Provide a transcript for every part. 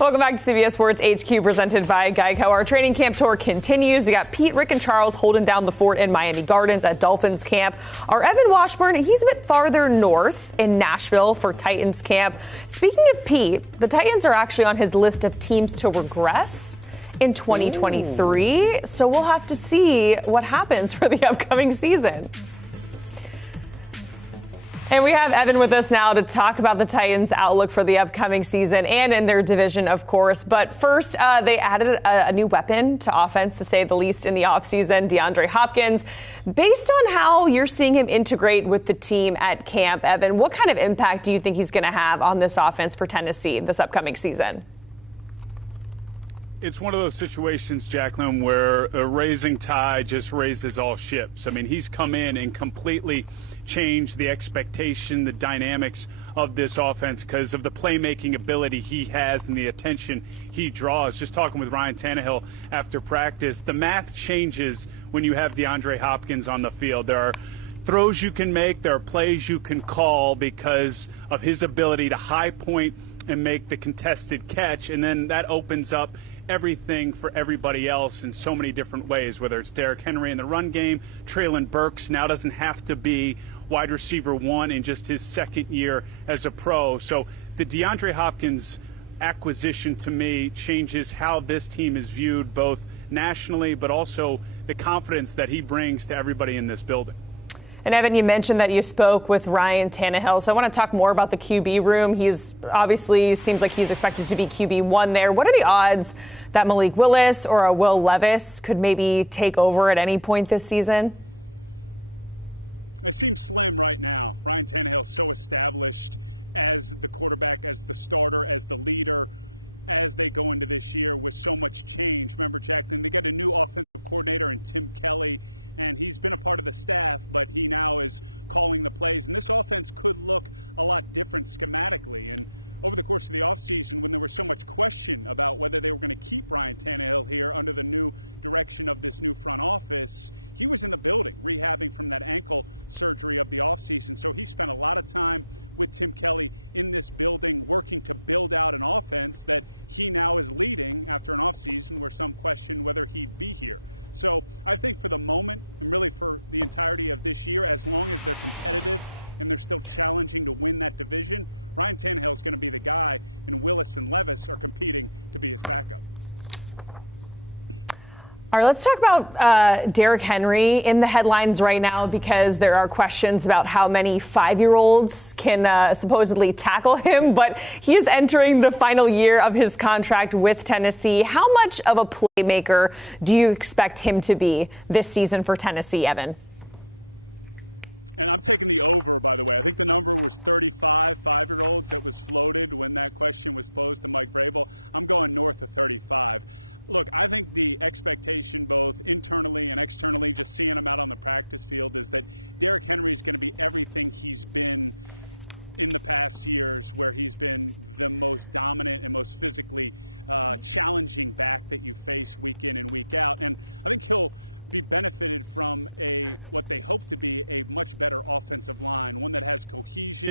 Welcome back to CBS Sports HQ, presented by Geico. Our training camp tour continues. We got Pete, Rick, and Charles holding down the fort in Miami Gardens at Dolphins camp. Our Evan Washburn, he's a bit farther north in Nashville for Titans camp. Speaking of Pete, the Titans are actually on his list of teams to regress in 2023. So we'll have to see what happens for the upcoming season. And we have Evan with us now to talk about the Titans' outlook for the upcoming season and in their division, of course. But first, they added a new weapon to offense, to say the least, in the offseason, DeAndre Hopkins. Based on how you're seeing him integrate with the team at camp, Evan, what kind of impact do you think he's going to have on this offense for Tennessee this upcoming season? And Evan, you mentioned that you spoke with Ryan Tannehill, so I want to talk more about the QB room. He's obviously seems like he's expected to be QB1 there. What are the odds that Malik Willis or a Will Levis could maybe take over at any point this season? It seems slim right now. Ryan Tannehill so established as the quarterback, as the starter, as the leader, as they go into this year with so much change. Remember, Jacqueline, they got a new offensive coordinator in Tim Kelly, and he's been a part of the staff, but he now is calling the plays. And this offense could look a lot different schematically. And over the course of the offseason, when there was so much question about whether they were going to keep Ryan Tannehill here under the new direction of this new front office, he was in the building rehabbing from that ankle surgery of the offseason. So he spent a lot of time with Tim Kelly in this building working to build out an offense that he now is leading after an offseason where some questioned whether he'd be here. So I think for the moment, and really for the entirety of this year, as long as they're competitive and they're still challenging to win that division, Ryan Tannehill is going to be the guy, and Willis and Levis are competing to be his backup. All right, let's talk about Derrick Henry in the headlines right now because there are questions about how many 5-year-olds can supposedly tackle him, but he is entering the final year of his contract with Tennessee. How much of a playmaker do you expect him to be this season for Tennessee, Evan? And I'm taking the over, by the way. I think the number was 35 5-year-olds that was floated when that question was posed to Mike Vrabel. I'm going north of 35. Look, I think the expectation both internally and externally, just seeing him out on the practice field, is that Derrick Henry is going to be everything he's been in the past years, where he's been the most dominant and most physically challenging back that you face week in and week out. And I think he'll be benefited from what they hope to be a much better offensive line, one that has cohesion.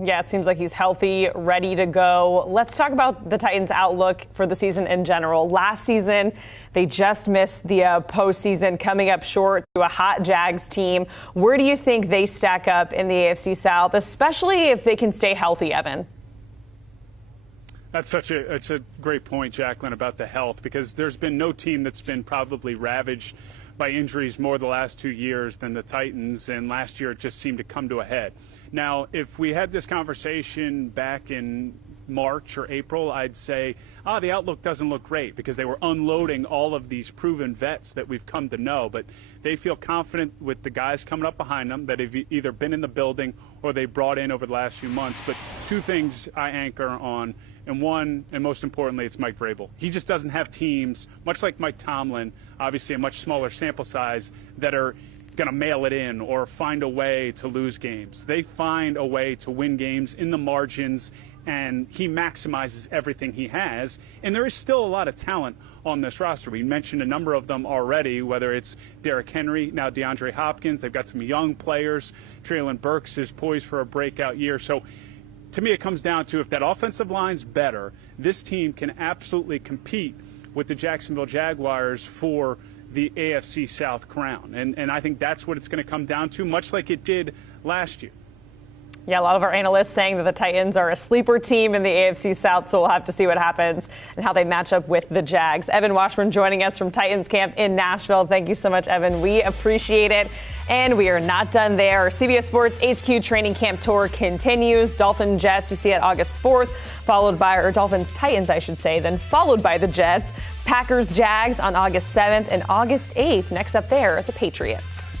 Yeah, it seems like he's healthy, ready to go. Let's talk about the Titans' outlook for the season in general. Last season, they just missed the postseason, coming up short to a hot Jags team. Where do you think they stack up in the AFC South, especially if they can stay healthy, Evan? Yeah, a lot of our analysts saying that the Titans are a sleeper team in the AFC South, so we'll have to see what happens and how they match up with the Jags. Evan Washburn joining us from Titans camp in Nashville. Thank you so much, Evan. We appreciate it. And we are not done there. Our CBS Sports HQ training camp tour continues. Dolphins Jets, you see it August 4th, followed by, or Dolphins Titans, I should say, then followed by the Jets. Packers Jags on August 7th and August 8th. Next up there, the Patriots.